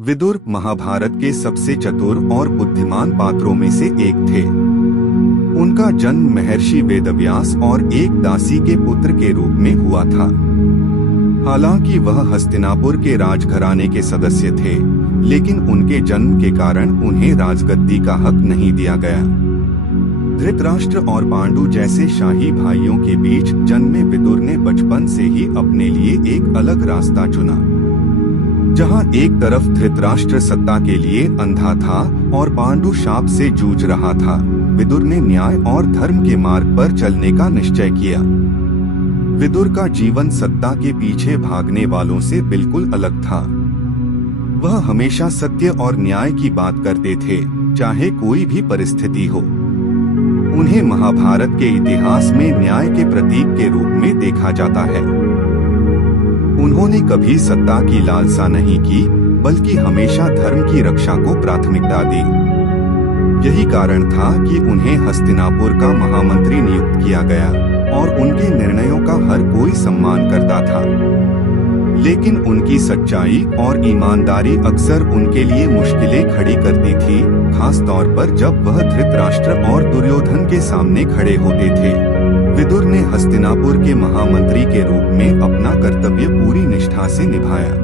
विदुर महाभारत के सबसे चतुर और बुद्धिमान पात्रों में से एक थे। उनका जन्म महर्षि वेदव्यास और एक दासी के पुत्र के रूप में हुआ था। हालांकि वह हस्तिनापुर के राजघराने के सदस्य थे, लेकिन उनके जन्म के कारण उन्हें राजगद्दी का हक नहीं दिया गया। धृतराष्ट्र और पांडु जैसे शाही भाइयों के बीच जन्मे विदुर ने बचपन से ही अपने लिए एक अलग रास्ता चुना। जहां एक तरफ धृतराष्ट्र सत्ता के लिए अंधा था और पांडु शाप से जूझ रहा था, विदुर ने न्याय और धर्म के मार्ग पर चलने का निश्चय किया। विदुर का जीवन सत्ता के पीछे भागने वालों से बिल्कुल अलग था। वह हमेशा सत्य और न्याय की बात करते थे, चाहे कोई भी परिस्थिति हो। उन्हें महाभारत के इतिहास में न्याय के प्रतीक के रूप में देखा जाता है। उन्होंने कभी सत्ता की लालसा नहीं की, बल्कि हमेशा धर्म की रक्षा को प्राथमिकता दी। यही कारण था कि उन्हें हस्तिनापुर का महामंत्री नियुक्त किया गया और उनके निर्णयों का हर कोई सम्मान करता था। लेकिन उनकी सच्चाई और ईमानदारी अक्सर उनके लिए मुश्किलें खड़ी करती थी, खास तौर पर जब वह धृतराष्ट्र और दुर्योधन के सामने खड़े होते थे। विदुर ने हस्तिनापुर के महामंत्री के रूप में अपना कर्तव्य पूरी निष्ठा से निभाया,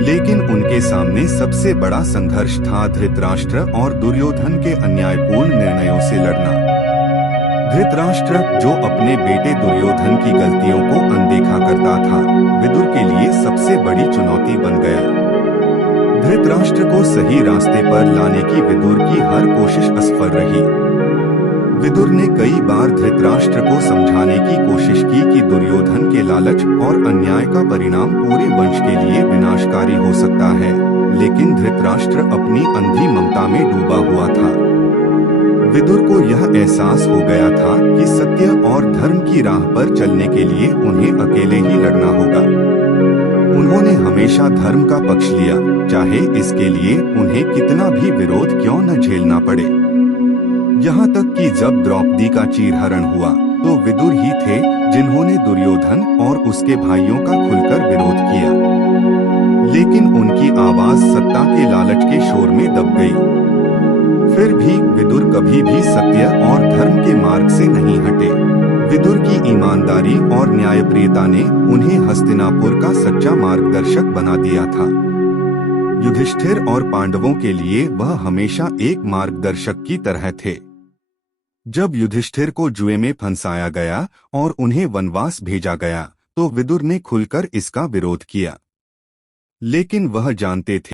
लेकिन उनके सामने सबसे बड़ा संघर्ष था धृतराष्ट्र और दुर्योधन के अन्यायपूर्ण निर्णयों से लड़ना। धृतराष्ट्र, जो अपने बेटे दुर्योधन की गलतियों को अनदेखा करता था, विदुर के लिए सबसे बड़ी चुनौती बन गया। धृतराष्ट्र को सही रास्ते पर लाने की विदुर की हर कोशिश असफल रही। विदुर ने कई बार धृतराष्ट्र को समझाने की कोशिश की कि दुर्योधन के लालच और अन्याय का परिणाम पूरे वंश के लिए विनाशकारी हो सकता है, लेकिन धृतराष्ट्र अपनी अंधी ममता में डूबा हुआ था। विदुर को यह एहसास हो गया था कि सत्य और धर्म की राह पर चलने के लिए उन्हें अकेले ही लड़ना होगा। उन्होंने हमेशा धर्म का पक्ष लिया, चाहे इसके लिए उन्हें कितना भी विरोध क्यों न झेलना पड़े। यहाँ तक कि जब द्रौपदी का चीरहरण हुआ, तो विदुर ही थे जिन्होंने दुर्योधन और उसके भाइयों का खुलकर विरोध किया। लेकिन उनकी आवाज सत्ता के लालच के शोर में दब गई। फिर भी विदुर कभी भी सत्य और धर्म के मार्ग से नहीं हटे। विदुर की ईमानदारी और न्यायप्रियता ने उन्हें हस्तिनापुर का सच्चा मार्गदर्शक बना दिया था। युधिष्ठिर और पांडवों के लिए वह हमेशा एक मार्गदर्शक की तरह थे। जब युधिष्ठिर को जुए में फंसाया गया और उन्हें वनवास भेजा गया, तो विदुर ने खुलकर इसका विरोध किया। लेकिन वह जानते थे